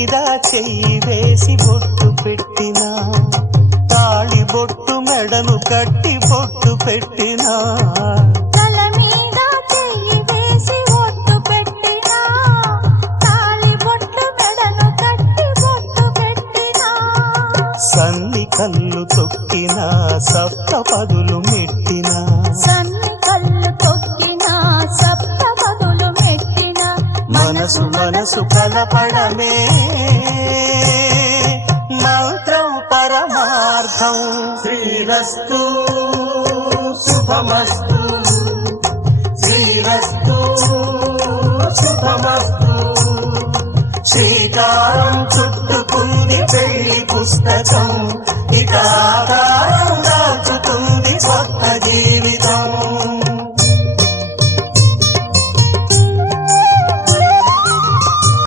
మీద చెయ్యి వేసి బొట్టు పెట్టినా, తాళి బొట్టు మెడను కట్టి బొట్టు పెట్టినా, తల మీద చెయ్యి వేసి బొట్టు పెట్టినా, తాళి బొట్టు మెడను కట్టి బొట్టు పెట్టినా, సన్ని కళ్ళు తొక్కినా సప్త పదులు మెట్టినా, సన్ని కళ్ళు తొక్కినా సప్త పదులు మెట్టినా, మనసు మనసు కలపడమే మంత్రం పరమార్థం. శ్రీరస్తు శుభమస్తు, శ్రీరస్తు శుభమస్తు. శ్రీకారం చుట్టుకుంది పెళ్లి పుస్తకం, ఇక ఆకారం దాచుతుంది కొత్త జీవితం.